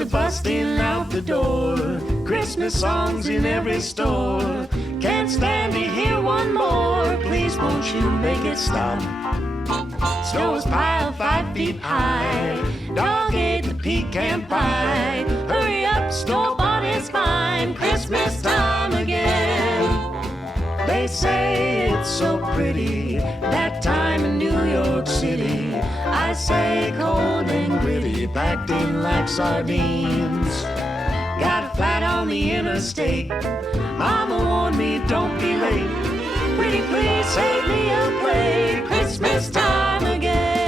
are busting out the door. Christmas songs in every store. Can't stand to hear one more. Please won't you make it stop? Snow is piled 5 feet high. Dog ate the pecan pie. Hurry up, store-bought is fine. Christmas time again. They say it's so pretty, that time in New York City. I say cold and gritty, packed in like sardines. Got a flat on the interstate. Mama warned me, don't be late. Pretty please save me a plate. Christmas time again.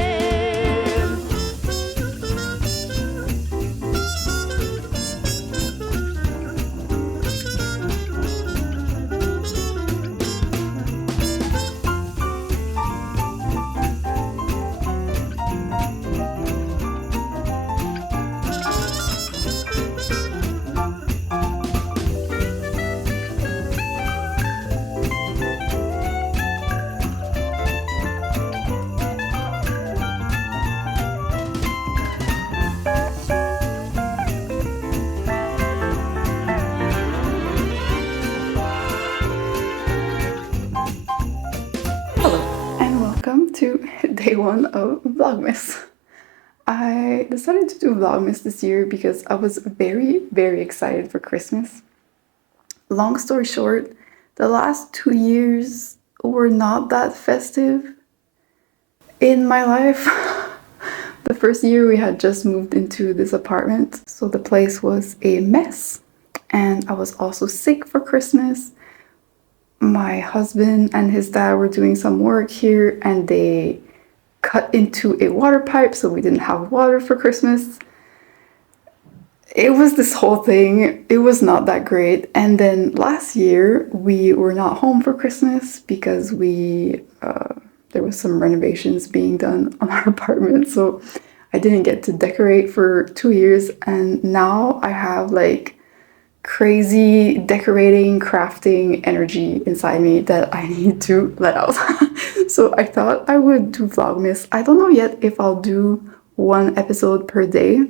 To day one of Vlogmas. I decided to do Vlogmas this year because I was very excited for Christmas. Long story short, the last 2 years were not that festive in my life. The first year we had just moved into this apartment, so the place was a mess, and I was also sick for Christmas. My husband and his dad were doing some work here and they cut into a water pipe, so we didn't have water for Christmas. It was this whole thing. It was not that great. And then last year we were not home for Christmas because there was some renovations being done on our apartment, so I didn't get to decorate for 2 years, and now I have like crazy decorating, crafting energy inside me that I need to let out. So I thought I would do Vlogmas. I don't know yet if I'll do 1 episode per day,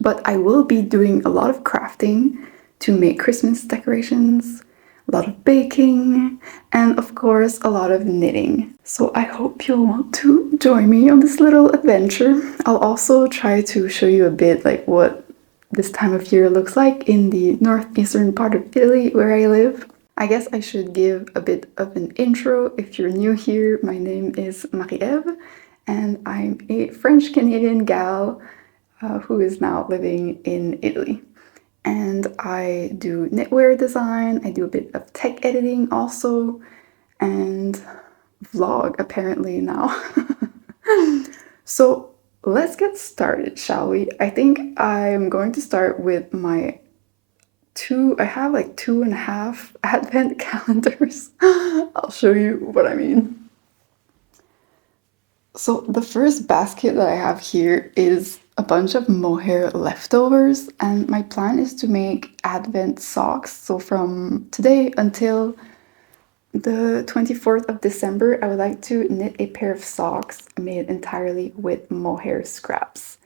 but I will be doing a lot of crafting to make Christmas decorations, a lot of baking, and of course a lot of knitting. So I hope you'll want to join me on this little adventure. I'll also try to show you a bit like what this time of year looks like in the northeastern part of Italy where I live. I guess I should give a bit of an intro. If you're new here, my name is Marie-Ève and I'm a French-Canadian gal who is now living in Italy. And I do knitwear design, I do a bit of tech editing also, and vlog apparently now. So let's get started, shall we? I think I'm going to start with my I have like 2.5 advent calendars. I'll show you what I mean. So the first basket that I have here is a bunch of Mohair leftovers, and my plan is to make advent socks. So from today until the 24th of December, I would like to knit a pair of socks made entirely with Mohair scraps.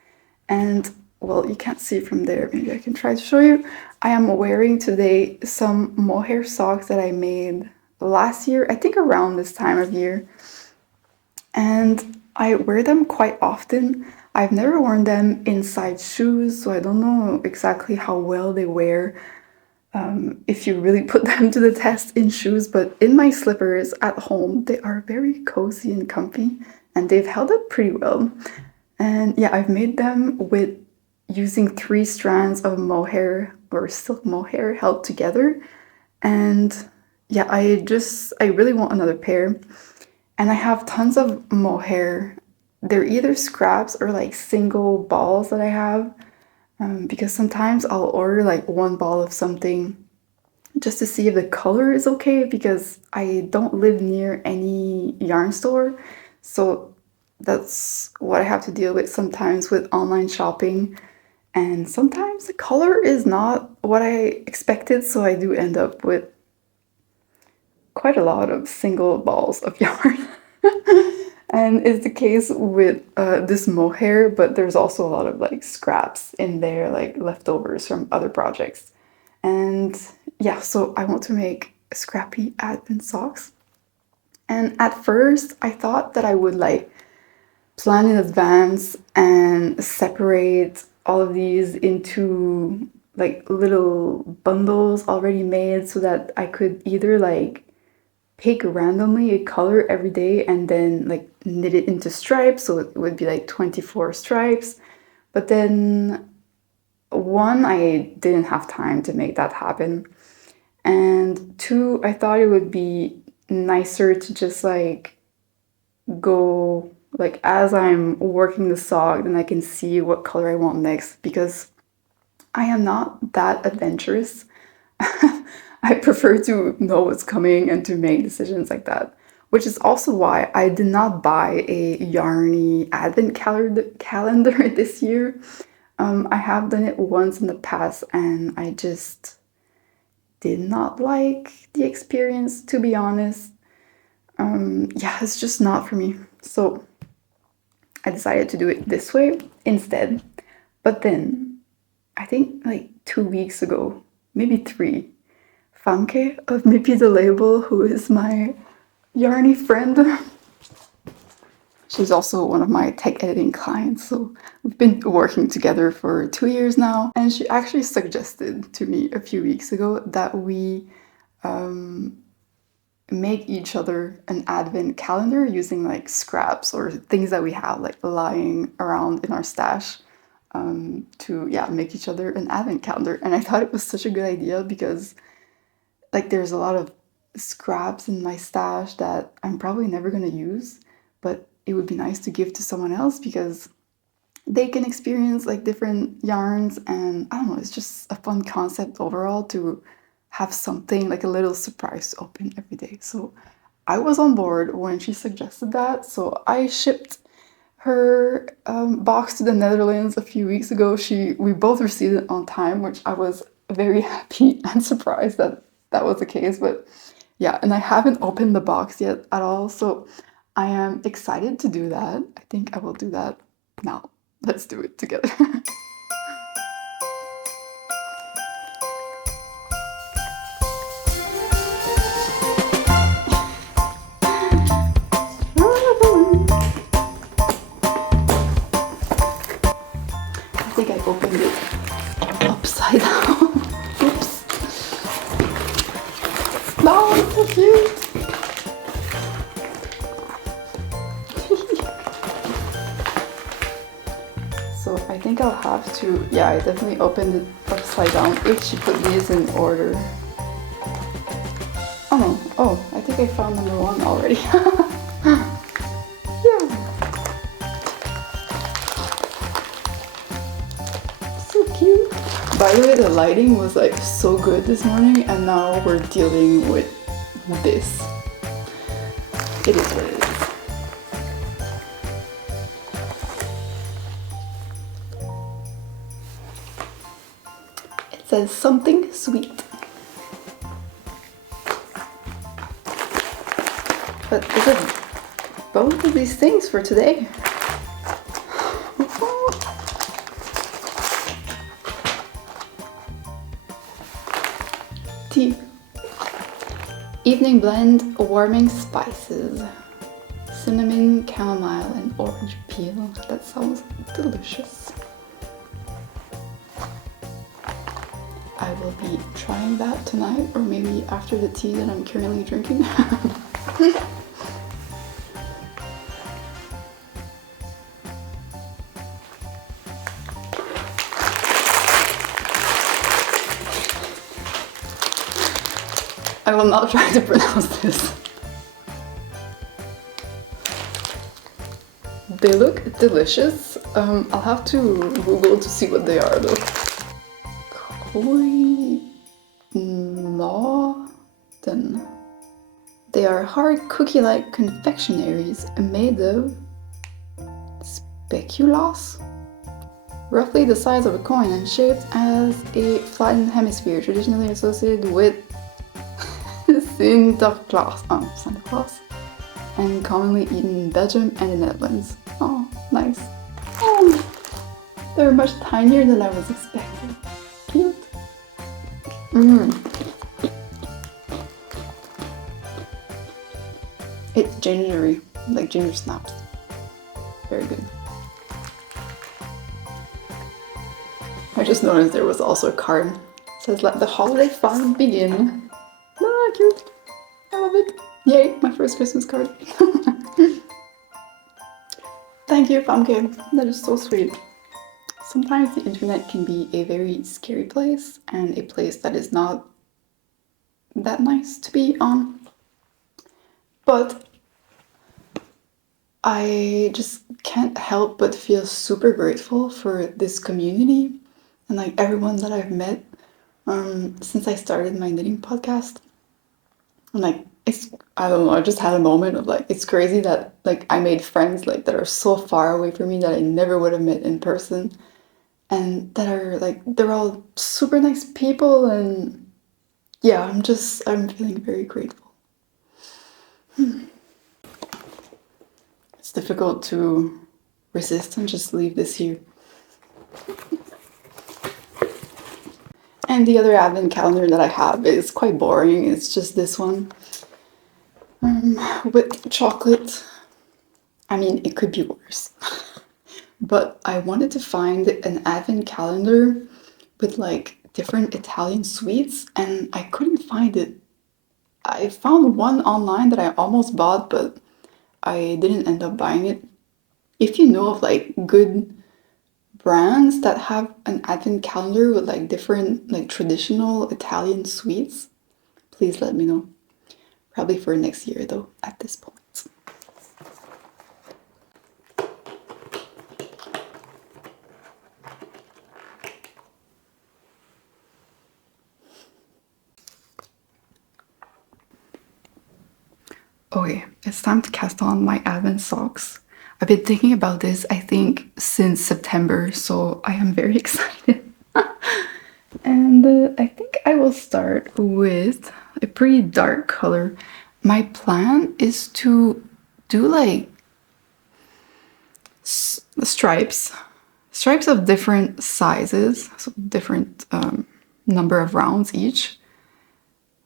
And well, you can't see from there, maybe I can try to show you. I am wearing today some Mohair socks that I made last year, I think around this time of year. And I wear them quite often. I've never worn them inside shoes, so I don't know exactly how well they wear if you really put them to the test in shoes, but in my slippers at home, they are very cozy and comfy, and they've held up pretty well. And yeah, I've made them with using 3 strands of mohair or silk mohair held together. And yeah, I really want another pair. And I have tons of mohair. They're either scraps or like single balls that I have. Because sometimes I'll order like 1 ball of something just to see if the color is okay, because I don't live near any yarn store. So that's what I have to deal with sometimes with online shopping. And sometimes the color is not what I expected, so I do end up with quite a lot of single balls of yarn. And it's the case with this Mohair, but there's also a lot of like scraps in there, like leftovers from other projects. And yeah, so I want to make scrappy advent socks. And at first, I thought that I would like plan in advance and separate all of these into like little bundles already made so that I could either like pick randomly a color every day and then like knit it into stripes, so it would be like 24 stripes. But then one, I didn't have time to make that happen, and two, I thought it would be nicer to just like go like as I'm working the sock, then I can see what color I want next, because I am not that adventurous. I prefer to know what's coming and to make decisions like that, which is also why I did not buy a yarny advent calendar this year. I have done it once in the past and I just did not like the experience, to be honest. Yeah, it's just not for me. So I decided to do it this way instead. But then, I think like 2 weeks ago, maybe 3, Famke of Mipi the Label, who is my yarny friend, she's also one of my tech editing clients, so we've been working together for 2 years now. And she actually suggested to me a few weeks ago that we make each other an advent calendar using like scraps or things that we have like lying around in our stash, to make each other an advent calendar. And I thought it was such a good idea because like there's a lot of scraps in my stash that I'm probably never going to use, but it would be nice to give to someone else because they can experience like different yarns. And I don't know, it's just a fun concept overall to have something like a little surprise to open every day. So I was on board when she suggested that. So I shipped her box to the Netherlands a few weeks ago. We both received it on time, which I was very happy and surprised that that was the case. But yeah, and I haven't opened the box yet at all. So I am excited to do that. I think I will do that now. Let's do it together. I think I opened it upside down. Oops. No, it's so cute. So I think I'll have to, yeah, I definitely opened it upside down if she put these in order. Oh no, oh, I think I found number 1 already. Yeah. So cute. By the way, the lighting was like so good this morning and now we're dealing with this. It is what it is. It says something sweet. But this is both of these things for today. Tea. Evening blend, warming spices. Cinnamon, chamomile, and orange peel. That sounds delicious. I will be trying that tonight, or maybe after the tea that I'm currently drinking. I will not try to pronounce this. They look delicious. I'll have to Google to see what they are though. Then they are hard cookie-like confectionaries made of speculoos, roughly the size of a coin and shaped as a flattened hemisphere, traditionally associated with Sinterklaas. Santa Claus. and commonly eaten in Belgium and the Netherlands. Oh, nice. Oh, they're much tinier than I was expecting. Cute. It's gingery, like ginger snaps. Very good. I just noticed there was also a card. It says, let the holiday fun begin. Ah, cute. I love it. Yay, my first Christmas card. Thank you, Famke. That is so sweet. Sometimes the internet can be a very scary place and a place that is not that nice to be on. But I just can't help but feel super grateful for this community and like everyone that I've met since I started my knitting podcast. And like I don't know, I just had a moment of like it's crazy that like I made friends like that are so far away from me that I never would have met in person, and that are like they're all super nice people, and yeah, I'm feeling very grateful. It's difficult to resist and just leave this here. And the other advent calendar that I have is quite boring. It's just this one with chocolate. I mean, it could be worse. But I wanted to find an advent calendar with like different Italian sweets, and I couldn't find it. I found one online that I almost bought, but I didn't end up buying it. If you know of like good brands that have an advent calendar with like different like traditional Italian sweets, please let me know. Probably for next year though, at this point. Okay, it's time to cast on my advent socks. I've been thinking about this, I think, since September, so I am very excited. And I think I will start with a pretty dark color. My plan is to do like stripes of different sizes, so different number of rounds each,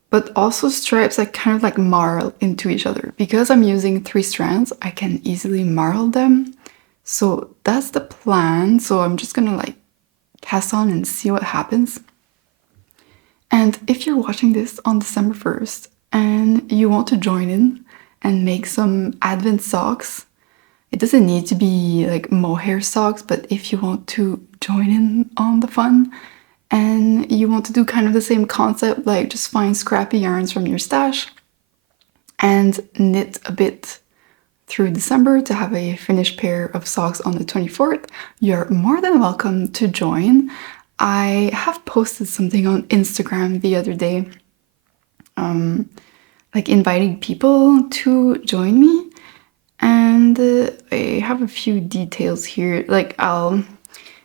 but also stripes that kind of like marl into each other. Because I'm using 3 strands, I can easily marl them. So that's the plan. So I'm just gonna like cast on and see what happens. And if you're watching this on December 1st and you want to join in and make some advent socks, it doesn't need to be like mohair socks, but if you want to join in on the fun and you want to do kind of the same concept, like just find scrappy yarns from your stash and knit a bit through December to have a finished pair of socks on the 24th, you're more than welcome to join. I have posted something on Instagram the other day, like inviting people to join me, and I have a few details here. Like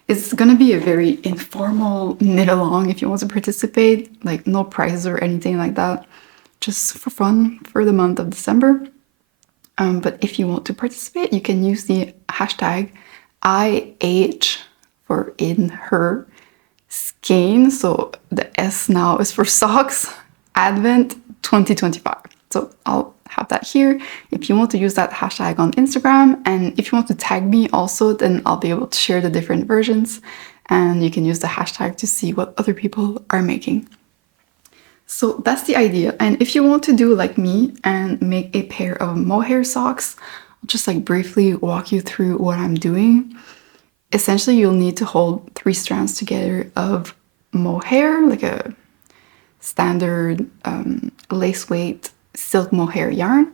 it's gonna be a very informal knit along if you want to participate, like no prizes or anything like that, just for fun for the month of December. But if you want to participate, you can use the hashtag IH for in her Skein. So the S now is for socks, Advent 2025. So I'll have that here if you want to use that hashtag on Instagram. And if you want to tag me also, then I'll be able to share the different versions. And you can use the hashtag to see what other people are making. So that's the idea. And if you want to do like me and make a pair of mohair socks, I'll just like briefly walk you through what I'm doing. Essentially, you'll need to hold 3 strands together of mohair, like a standard lace weight silk mohair yarn.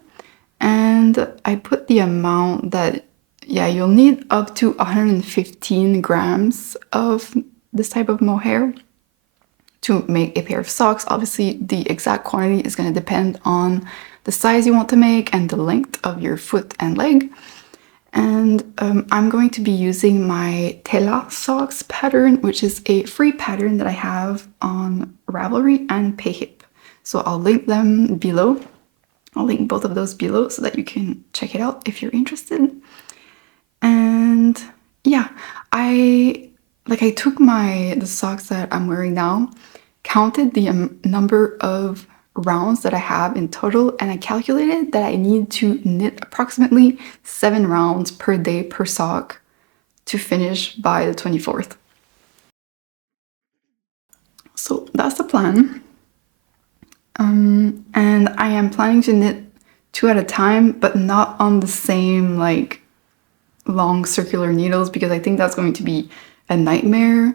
And I put the amount that, yeah, you'll need up to 115 grams of this type of mohair to make a pair of socks. Obviously, the exact quantity is going to depend on the size you want to make and the length of your foot and leg. And I'm going to be using my Tela socks pattern, which is a free pattern that I have on Ravelry and Payhip. So I'll link them below. I'll link both of those below so that you can check it out if you're interested. And yeah, I took the socks that I'm wearing now, counted the number of rounds that I have in total, and I calculated that I need to knit approximately 7 rounds per day per sock to finish by the 24th. So that's the plan. And I am planning to knit 2 at a time, but not on the same like long circular needles, because I think that's going to be a nightmare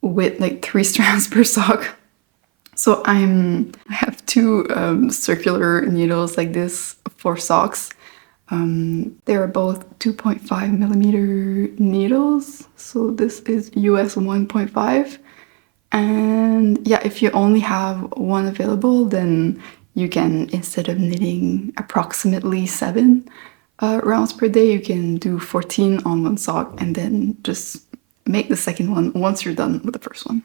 with like 3 strands per sock. So I have 2 circular needles like this for socks. They're both 2.5 millimeter needles. So this is US 1.5. And yeah, if you only have one available, then you can, instead of knitting approximately 7 rounds per day, you can do 14 on one sock and then just make the second one once you're done with the first one.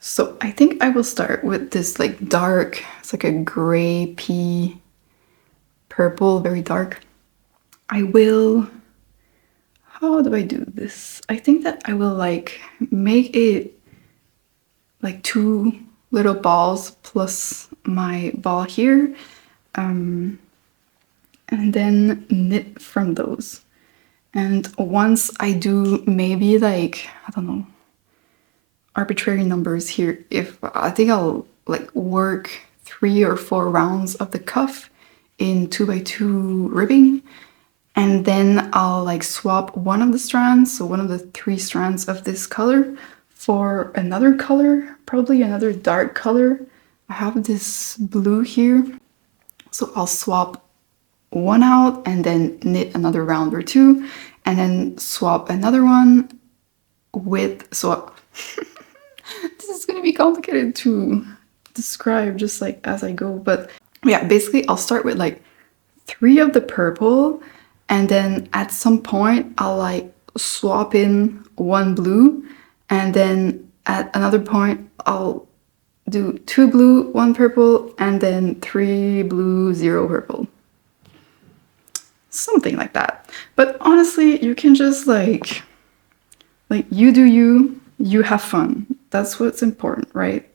So I think I will start with this like dark, it's like a gray pea purple, very dark. How do I do this? I think that I will like make it like 2 little balls plus my ball here, and then knit from those. And once I do maybe like, I don't know, arbitrary numbers here, if I think I'll like work 3 or 4 rounds of the cuff in 2x2 ribbing, and then I'll like swap one of the strands, so one of the 3 strands of this color, for another color, probably another dark color. I have this blue here, so I'll swap one out and then knit another round or 2, and then swap another one with, so this is going to be complicated to describe just like as I go, but yeah, basically I'll start with like 3 of the purple, and then at some point I'll like swap in 1 blue, and then at another point I'll do 2 blue, 1 purple, and then 3 blue, 0 purple. Something like that. But honestly, you can just like you do you have fun. That's what's important, right?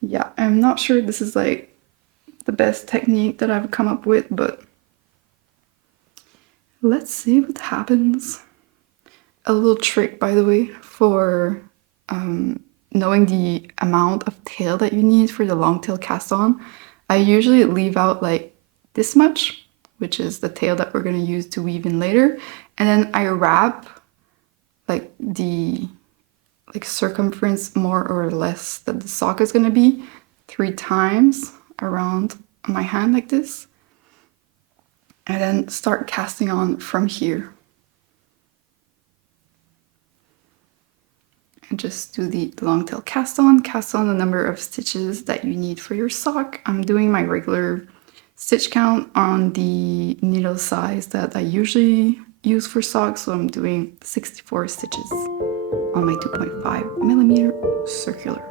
Yeah, I'm not sure this is like the best technique that I've come up with, but let's see what happens. A little trick, by the way, for knowing the amount of tail that you need for the long tail cast on. I usually leave out like this much, which is the tail that we're going to use to weave in later, and then I wrap like the circumference more or less that the sock is going to be 3 times around my hand like this, and then start casting on from here. And just do the long tail cast on the number of stitches that you need for your sock. I'm doing my regular stitch count on the needle size that I usually use for socks, so I'm doing 64 stitches on my 2.5 millimeter circulars.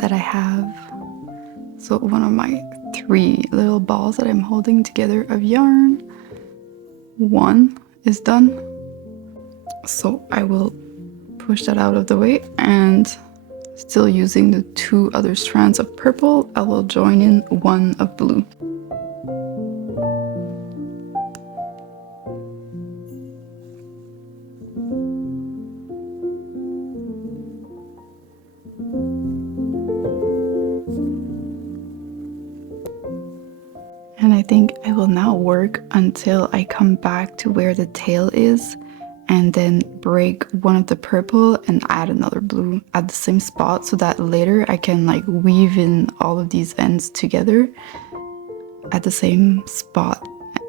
That I have, so one of my 3 little balls that I'm holding together of yarn, 1 is done, so I will push that out of the way, and still using the 2 other strands of purple, I will join in 1 of blue. And I think I will now work until I come back to where the tail is, and then break one of the purple and add another blue at the same spot, so that later I can like weave in all of these ends together at the same spot,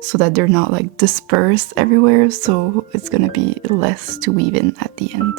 so that they're not like dispersed everywhere, so it's gonna be less to weave in at the end.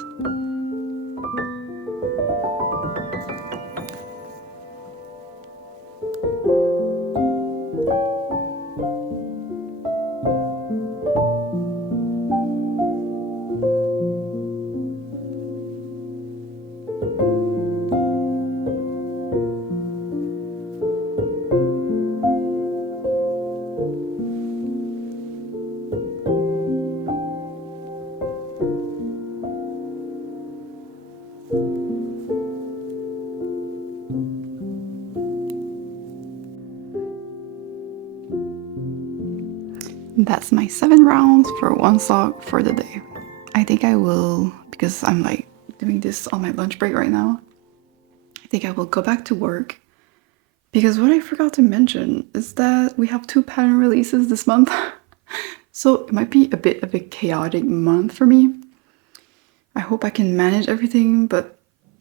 That's my 7 rounds for one sock for the day. I think I will, because I'm like doing this on my lunch break right now, I think I will go back to work, because what I forgot to mention is that we have 2 pattern releases this month. So it might be a bit of a chaotic month for me. I hope I can manage everything, but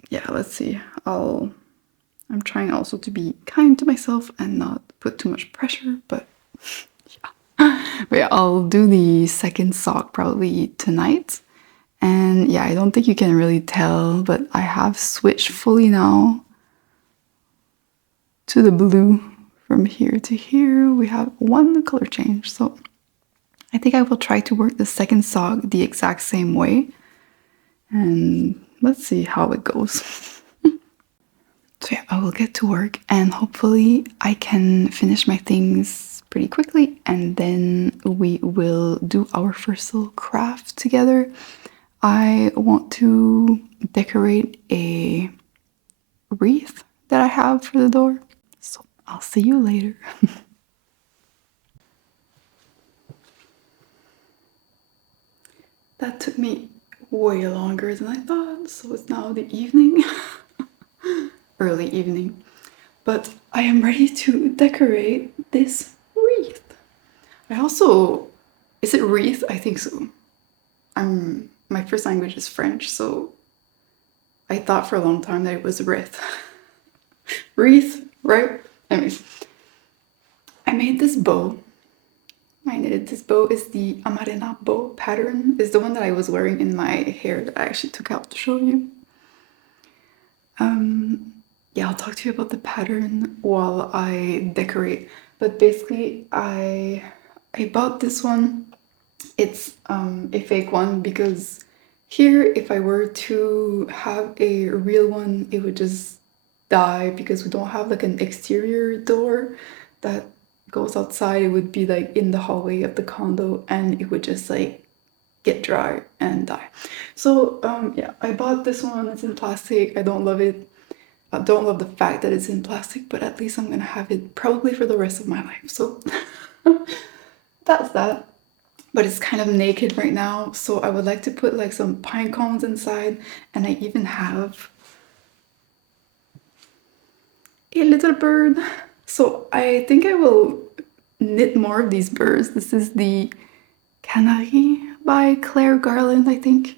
yeah, let's see. I'm trying also to be kind to myself and not put too much pressure, but but yeah, I'll do the second sock probably tonight. And yeah, I don't think you can really tell, but I have switched fully now to the blue. From here to here, we have 1 color change. So I think I will try to work the second sock the exact same way. And let's see how it goes. So yeah, I will get to work and hopefully I can finish my things pretty quickly, and then we will do our first little craft together. I want to decorate a wreath that I have for the door. So I'll see you later. That took me way longer than I thought, so it's now the evening. Early evening. But I am ready to decorate this wreath. I also... Is it wreath? I think so. My first language is French, so I thought for a long time that it was wreath. Wreath, right? Anyways, I made this bow. I knitted this bow. Is the Amarena bow pattern. Is the one that I was wearing in my hair that I actually took out to show you. Yeah, I'll talk to you about the pattern while I decorate. But basically, I bought this one. It's a fake one, because here, if I were to have a real one, it would just die, because we don't have like an exterior door that goes outside. It would be like in the hallway of the condo, and it would just like get dry and die. So yeah, I bought this one. It's in plastic. I don't love it. I don't love the fact that it's in plastic, but at least I'm gonna have it probably for the rest of my life. So that's that. But it's kind of naked right now, so I would like to put like some pine cones inside, and I even have a little bird. So I think I will knit more of these birds. This is the Canary by Claire Garland, I think.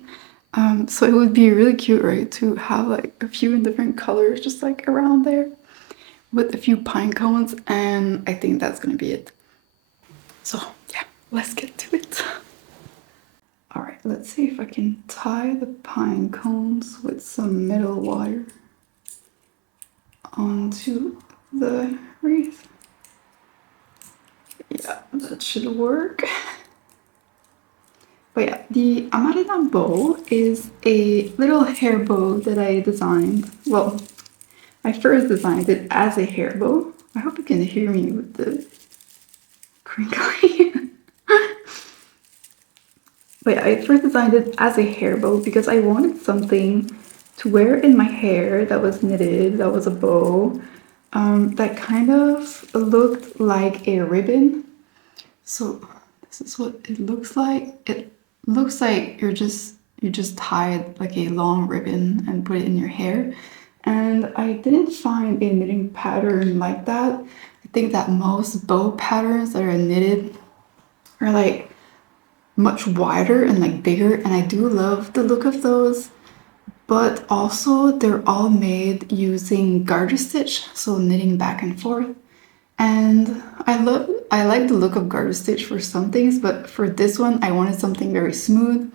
So it would be really cute, right, to have like a few in different colors just like around there with a few pine cones, and I think that's gonna be it. So yeah, let's get to it. All right, let's see if I can tie the pine cones with some metal wire onto the wreath. Yeah, that should work. But yeah, the Amarena bow is a little hair bow that I designed. Well, I first designed it as a hair bow. I hope you can hear me with the crinkly. But yeah, I first designed it as a hair bow because I wanted something to wear in my hair that was knitted, that was a bow, that kind of looked like a ribbon. So this is what it looks like. It looks like you just tied like a long ribbon and put it in your hair. And I didn't find a knitting pattern like that. I think that most bow patterns that are knitted are like much wider and like bigger, and I do love the look of those. But also they're all made using garter stitch, so knitting back and forth. And I like the look of garter stitch for some things, but for this one I wanted something very smooth.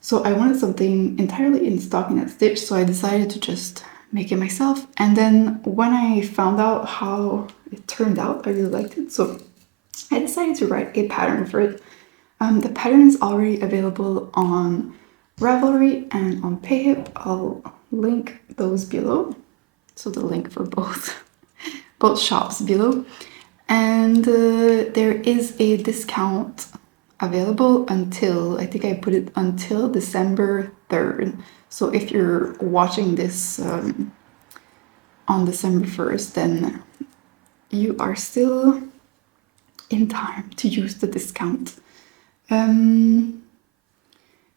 So I wanted something entirely in stockinette stitch, so I decided to just make it myself. And then when I found out how it turned out, I really liked it. So I decided to write a pattern for it. The pattern is already available on Ravelry and on Payhip. I'll link those below. So the link for both shops below. And there is a discount available until, I think I put it until December 3rd. So if you're watching this on December 1st, then you are still in time to use the discount.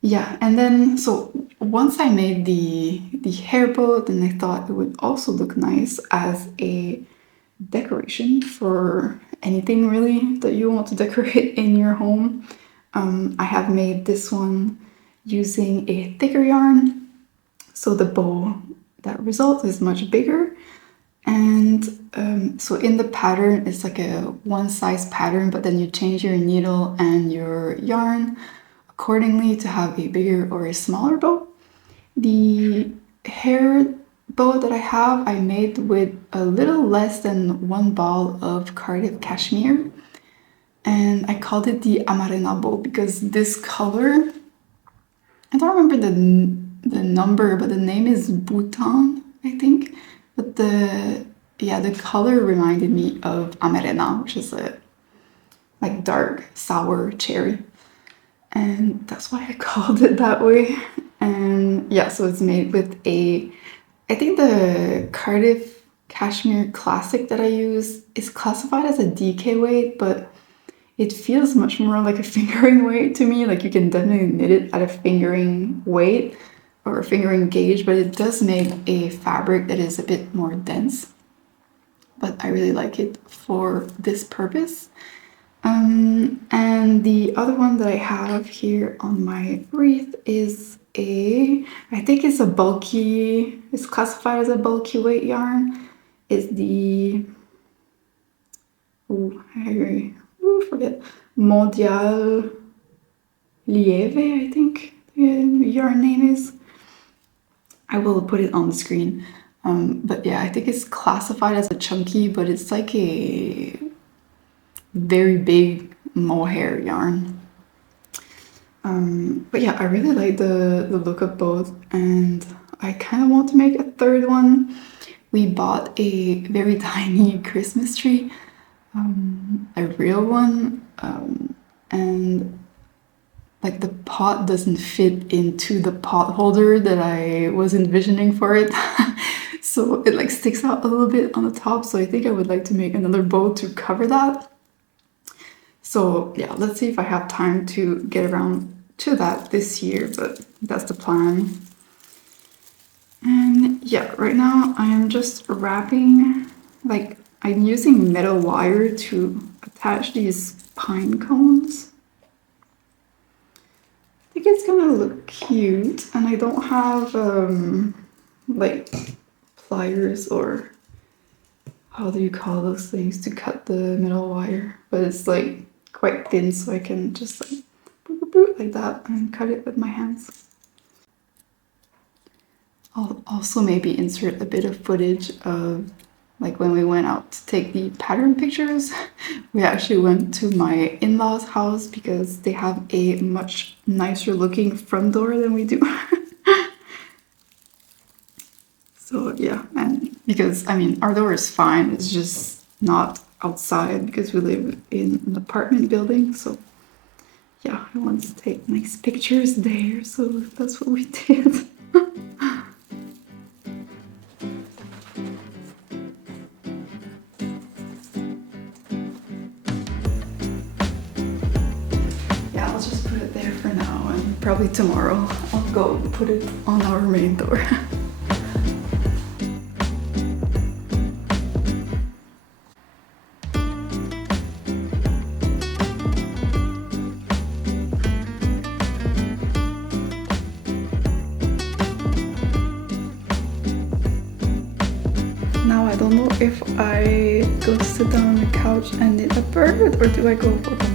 Yeah, and then so once I made the hair bow, then I thought it would also look nice as a decoration for anything really that you want to decorate in your home. I have made this one using a thicker yarn, so the bow that results is much bigger. And so in the pattern, it's like a one size pattern, but then you change your needle and your yarn accordingly to have a bigger or a smaller bow. The hair bow that I have, I made with a little less than 1 ball of Cardiff cashmere, and I called it the Amarena bow because this color, I don't remember the number, but the name is Bhutan, I think. But the color reminded me of Amarena, which is a like dark sour cherry, and that's why I called it that way. And yeah, so it's made with I think the Cardiff Cashmere Classic that I use is classified as a DK weight, but it feels much more like a fingering weight to me. Like you can definitely knit it at a fingering weight or a fingering gauge, but it does make a fabric that is a bit more dense. But I really like it for this purpose. And the other one that I have here on my wreath is I think it's it's classified as a bulky weight yarn. It's the, I forget, Mondial Lieve, I think the yarn name is. I will put it on the screen. But yeah, I think it's classified as a chunky, but it's like a very big mohair yarn. But yeah, I really like the look of both, and I kind of want to make a third one. We bought a very tiny Christmas tree, a real one, and like the pot doesn't fit into the pot holder that I was envisioning for it. So it like sticks out a little bit on the top, so I think I would like to make another bow to cover that. So yeah, let's see if I have time to get around to that this year, but that's the plan. And yeah, right now I am just wrapping, like I'm using metal wire to attach these pine cones. I think it's gonna look cute, and I don't have like pliers or how do you call those things to cut the metal wire, but it's like quite thin, so I can just like boop, boop, boop, like that and cut it with my hands. I'll also maybe insert a bit of footage of like when we went out to take the pattern pictures. We actually went to my in-laws' house because they have a much nicer looking front door than we do. So yeah, and because I mean our door is fine, it's just not outside because we live in an apartment building. So yeah, I wanted to take nice pictures there, so that's what we did. Yeah, I'll just put it there for now, and probably tomorrow I'll go put it on our main door. if I go to sit down on the couch and knit a bird, or do I go for a